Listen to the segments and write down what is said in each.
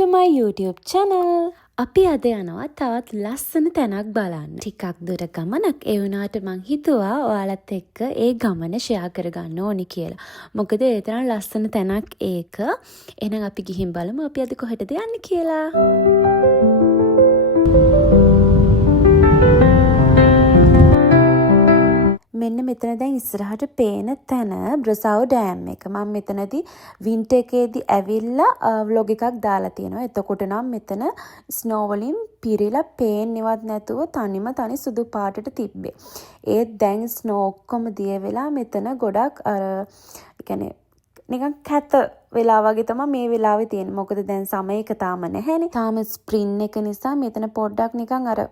to my YouTube channel. අපි අද යනවා තවත් ලස්සන තැනක් බලන්න. ටිකක් දුර ගමනක් ඒ වුණාට මං හිතුවා ඔයාලත් එක්ක ඒ ගමන ෂෙයා කරගන්න ඕනි කියලා. මොකද ඒ තරම් ලස්සන තැනක් ඒක. එහෙනම් අපි ගිහින් බලමු අපි අද කොහෙටද යන්නේ කියලා. මෙන්න මෙතන දැන් ඉස්සරහට පේන තැන බ්‍රසව් ඩෑම් එක. මම මෙතනදී වින්ටර් එකේදී ඇවිල්ලා ව්ලොග් එකක් දාලා තියෙනවා. එතකොට නම් මෙතන ස්නෝ වලින් පිරීලා පේන්නේවත් නැතුව තනි සුදු පාටට තිබ්බේ. ඒත් දැන් ස්නෝ ඔක්කොම දිය වෙලා මෙතන ගොඩක් කියන්නේ නිකන් කැත වෙලා වගේ තමයි මේ වෙලාවේ තියෙන්නේ. මොකද දැන් සමය එක තාම නැහැනේ. තාම ස්ප්‍රින් එක නිසා මෙතන පොඩ්ඩක් නිකන් අර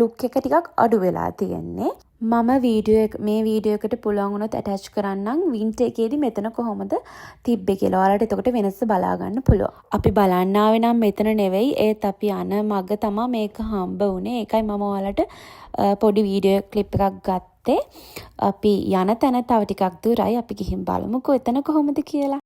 ලුක් එක ටිකක් අඩු වෙලා තියෙන්නේ. මම මේ වීඩියෝ එකට පුළුවන් වුණොත් ඇටච් කරන්නම් වින්ටර් එකේදී මෙතන කොහොමද තිබ්බේ කියලා. ඔයාලට එතකොට වෙනස බලා ගන්න පුළුවන්. අපි බලන්න ආවේ නම් මෙතන නෙවෙයි. ඒත් අපි යන මග තමයි මේක හම්බ වුනේ. ඒකයි මම ඔයාලට පොඩි වීඩියෝ ක්ලිප් එකක් ගත්තේ. අපි යන තැන තව ටිකක් දුරයි. අපි ගිහින් බලමුකෝ එතන කොහොමද කියලා.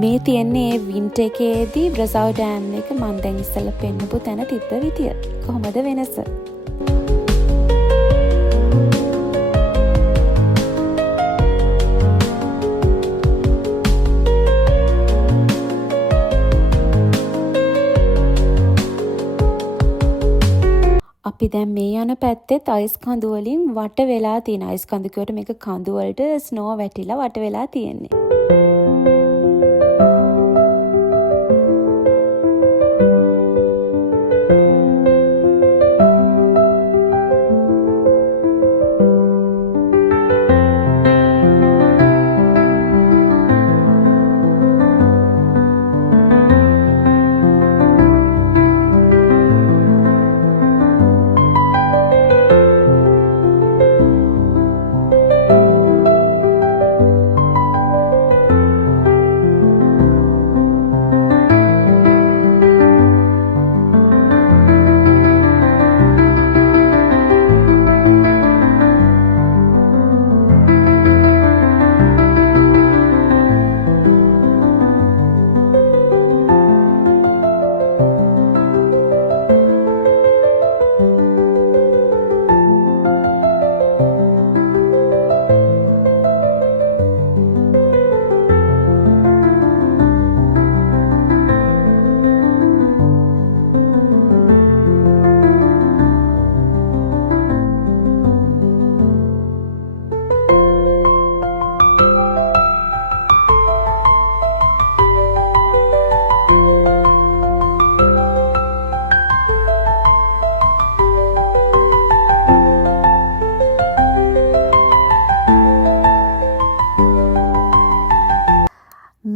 මේ තියන්නේ වින්ටර් එකේදී බ්‍රසව් ඩෑම් එක මම දැන් ඉස්සෙල්ලා පෙන්නපු තැන තිබ්බ විදිය. කොහොමද වෙනස? අපි දැන් මේ යන පැත්තෙත් අයිස් කඳු වලින් වට වෙලා තියෙන. අයිස් කඳු කියවට මේක කඳු වලට ස්නෝ වැටිලා වට වෙලා තියෙන්නේ.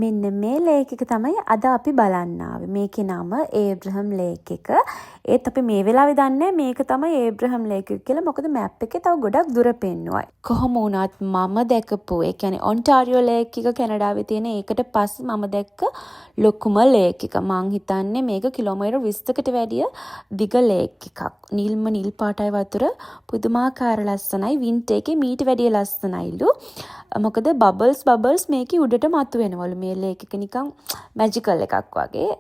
මෙන්න මේ ලේක් එක තමයි අද අපි බලන්න ආවේ. මේකේ නම ඒබ්‍රහම් ලේක් එක. ඒත් අපි මේ වෙලාවේ දන්නේ මේක තමයි ඒබ්‍රහම් ලේක් එක කියලා. මොකද මැප් එකේ තව ගොඩක් දුර පෙන්නුවයි. කොහොම වුණත් මම දැකපු ඒ කියන්නේ ඔන්ටාරියෝ ලේක් එක කැනඩාවේ තියෙන ඒකට පස්සේ මම දැක්ක ලොකුම ලේක් එක. මං හිතන්නේ මේක කිලෝමීටර් 20කට වැඩිය දිග ලේක් එකක්. නිල් පාටයි වතුර පුදුමාකාර ලස්සනයි. වින්ටර් එකේ මීට වැඩිය ලස්සනයිලු. මොකද බබල්ස් මේකේ උඩට මතුවෙනවලු. මේ ලේක් එක නිකන් මැජිකල් එකක් වගේ.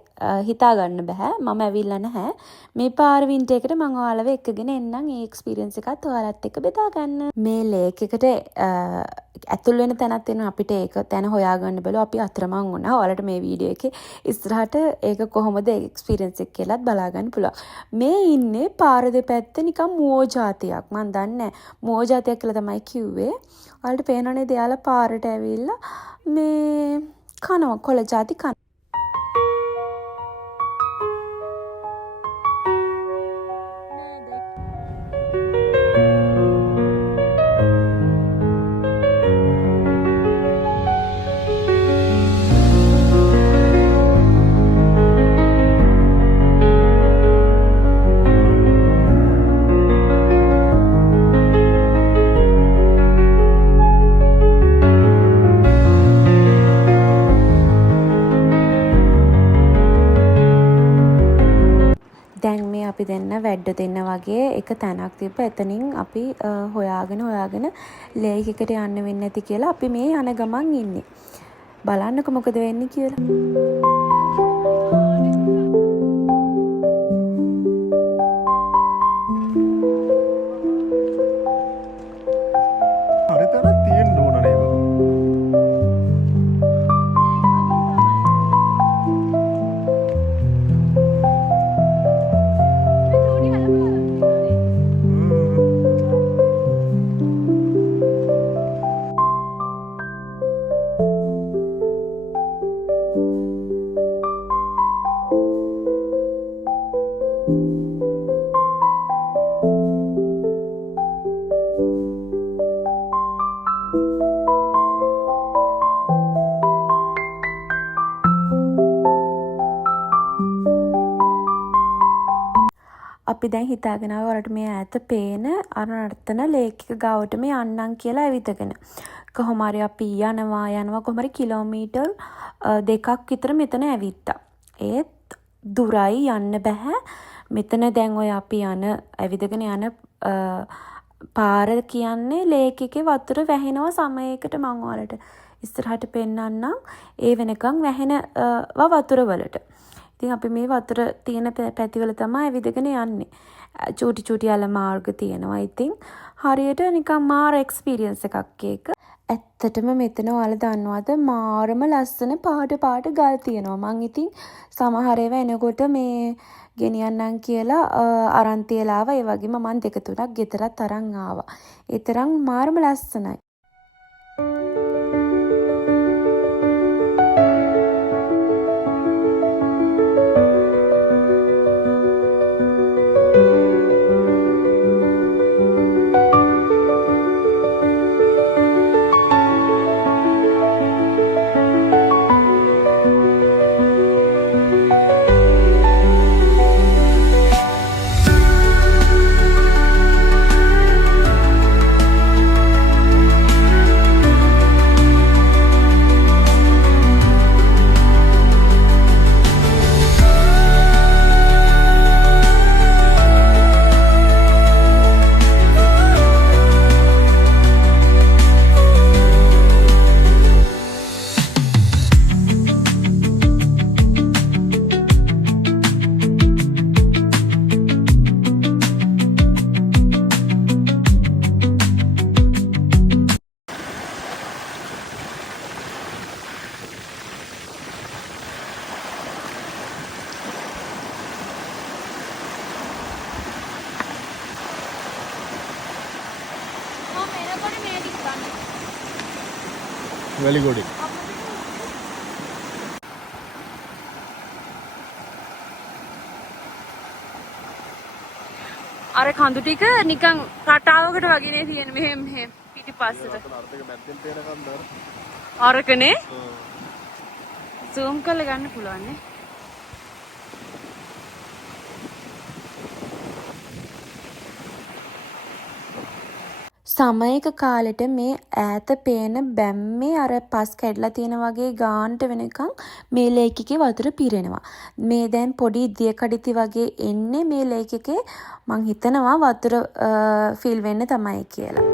හිතා ගන්න බෑ. මම ඇවිල්ලා නැහැ. මේ පාර වින්ටර් එකට මම ඔයාලව එක්කගෙන එන්නම්. ඒ එක්ස්පීරියන්ස් එකත් ඔයාලත් එක්ක බෙදා ගන්න. මේ ලේක් එකට ඇතුල් වෙන තැනක් තියෙනවා. අපිට ඒක තැන හොයාගන්න බැලුවා. අපි අතරමං වුණා. ඔයාලට මේ වීඩියෝ එකේ ඉස්සරහට ඒක කොහොමද එක්ස්පීරියන්ස් එක කියලාත් බලා ගන්න පුළුවන්. මේ ඉන්නේ පාර දෙපැත්තේ නිකන් මුවෝ జాතියක්. මම දන්නේ නැහැ. මුවෝ జాතියක් කියලා තමයි කිව්වේ. ඔයාලට පේනවනේ එයාලා පාරට ඇවිල්ලා මේ කනවා කොළ జాති කන. අපි දෙන්න වැඩ දෙන්න වගේ එක තැනක් තිබ්බ. එතනින් අපි හොයාගෙන ලේක් එකට යන්න වෙන්නේ නැති කියලා අපි මේ යන ගමන් ඉන්නේ. බලන්නකො මොකද වෙන්නේ කියලා. අපි දැන් හිතාගෙන ආවා වලට මේ ඈත පේන අර නර්තන ලේක් එක ගාවටම යන්නම් කියලා ඇවිදගෙන. කොහොම හරි අපි යනවා කොහොම හරි කිලෝමීටර් 2ක් විතර මෙතන ඇවිත්තා. ඒත් දුරයි යන්න බෑ. මෙතන දැන් ඔය අපි ඇවිදගෙන යන පාර කියන්නේ ලේක් එකේ වතුර වැහෙනවා සමයකට මම ඔයාලට ඉස්සරහට පෙන්නන්නම්. ඒ වෙනකන් වැහෙනවා වතුර වලට. ඉතින් අපි මේ වතුර තියෙන පැතිවල තමයි ඇවිදගෙන යන්නේ. චූටි අල මාර්ග තියෙනවා. ඉතින් හරියට නිකන් මාර එක්ස්පීරියන්ස් එකක් ඒක. ඇත්තටම මෙතන ඔයාලා දන්නවද මාරම ලස්සන පාට ගල් තියෙනවා. මං ඉතින් සමහර ඒවා එනකොට මේ ගෙනියන්නම් කියලා අරන් තියලා ආවා. ඒ වගේම මං 2-3ක් ගෙදරත් අරන් ආවා. ඒ තරම් මාරම ලස්සනයි. වැලිගොඩේ අර කඳු ටික නිකන් රටාවකට වගේනේ තියෙන මෙහෙම පිටිපස්සට. අරකනේ zoom කරලා ගන්න පුළුවන් නේ. සමයක කාලෙට මේ ඈත පේන බැම්මේ අර පස් කැඩලා තියෙන වගේ ගානට වෙනකන් මේ ලේක් එකේ වතුර පිරෙනවා. මේ දැන් පොඩි දියකඩිති වගේ එන්නේ මේ ලේක් එකේ මං හිතනවා වතුර ෆිල් වෙන්න තමයි කියලා.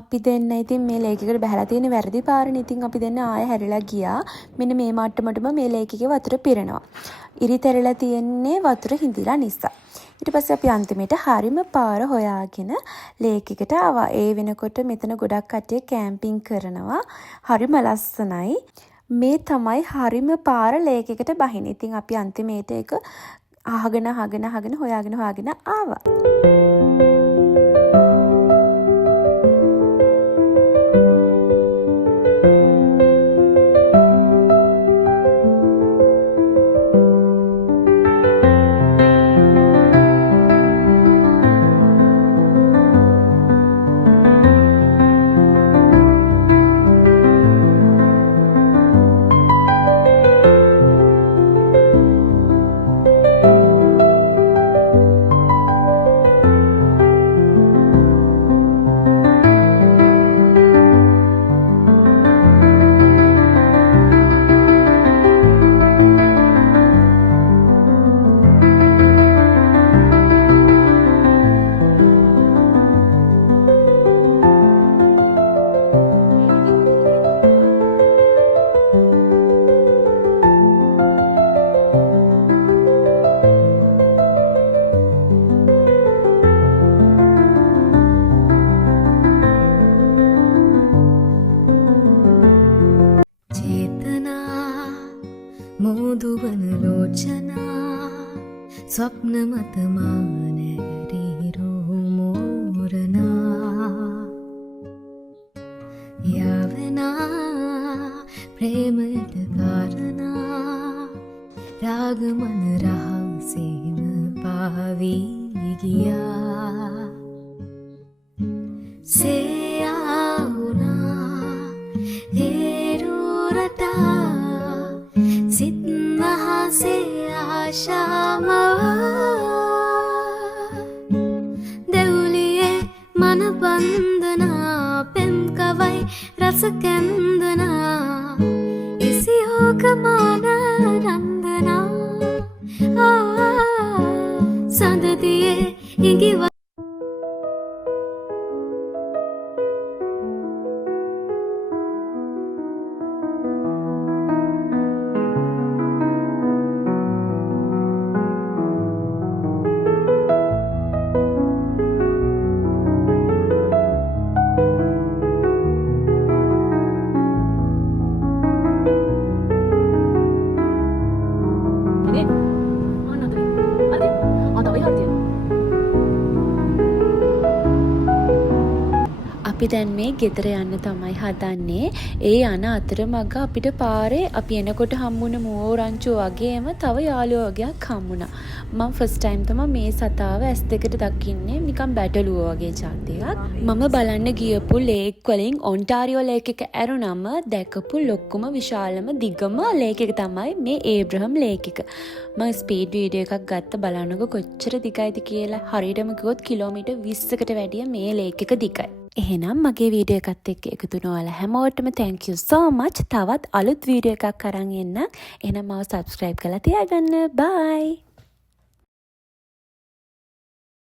අපි දෙන්න ඉතින් මේ ලේක් එකට බහලා තියෙන වැරදි පාරනේ. ඉතින් අපි දෙන්න ආයෙ හැරිලා ගියා. මෙන්න මේ මට්ටමටම මේ ලේක් එකේ වතුර පිරෙනවා. ඉරිතැරලා තියෙන්නේ වතුර හිඳිලා නිසා. ඊට පස්සේ අපි අන්තිමේට හරිම පාර හොයාගෙන ලේක් එකට ආවා. ඒ වෙනකොට මෙතන ගොඩක් කට්ටිය කැම්පින් කරනවා. හරිම ලස්සනයි. මේ තමයි හරිම පාර ලේක් එකට බහින. ඉතින් අපි අන්තිමේට ඒක අහගෙන හොයාගෙන ආවා. स्वप्नमतमानरिरो मोरना यावना प्रेमට කාරණා රාගමන රහසේම පාවී ගියා සේයාවුනා හේරුරටා සිත් මහසේ ආශාමවා දෙවුලියේ මන බන්ධනා පෙම් කවයි රස කැන්දනා ඉසිහෝකමාන නන්දනා සඳතියේ ඉඟිව අපි දැන් මේ ගෙදර යන්න තමයි හදන්නේ. ඒ යන අතරමඟ අපිට පාරේ අපි එනකොට හම්බුන මෝරංචු වගේම තව යාළුවෝ වගේක් හම්බුණා. මම ෆස්ට් ටයිම් තමයි මේ සතාව ඇස් දෙකට දකින්නේ නිකන් බැටළුව වගේ જાතියක්. මම බලන්න ගියපු ලේක් වලින් ඔන්ටාරියෝ ලේක් එක ඇරුණම දැකපු ලොකුම විශාලම දිගම ලේක් එක තමයි මේ ඒබ්‍රහම් ලේක් එක. මම ස්පීඩ් වීඩියෝ එකක් ගත්ත බලන්නකො කොච්චර දිගයිද කියලා. හරියටම කිව්වොත් කිලෝමීටර් 20කට වැඩිය මේ ලේක් එක දිගයි. එහෙනම් මගේ වීඩියෝ එකත් එක්ක එකතු වෙන ඔයාලා හැමෝටම thank you so much. තවත් අලුත් වීඩියෝ එකක් අරන් එන්න. එහෙනම් මාව subscribe කරලා තියාගන්න. bye.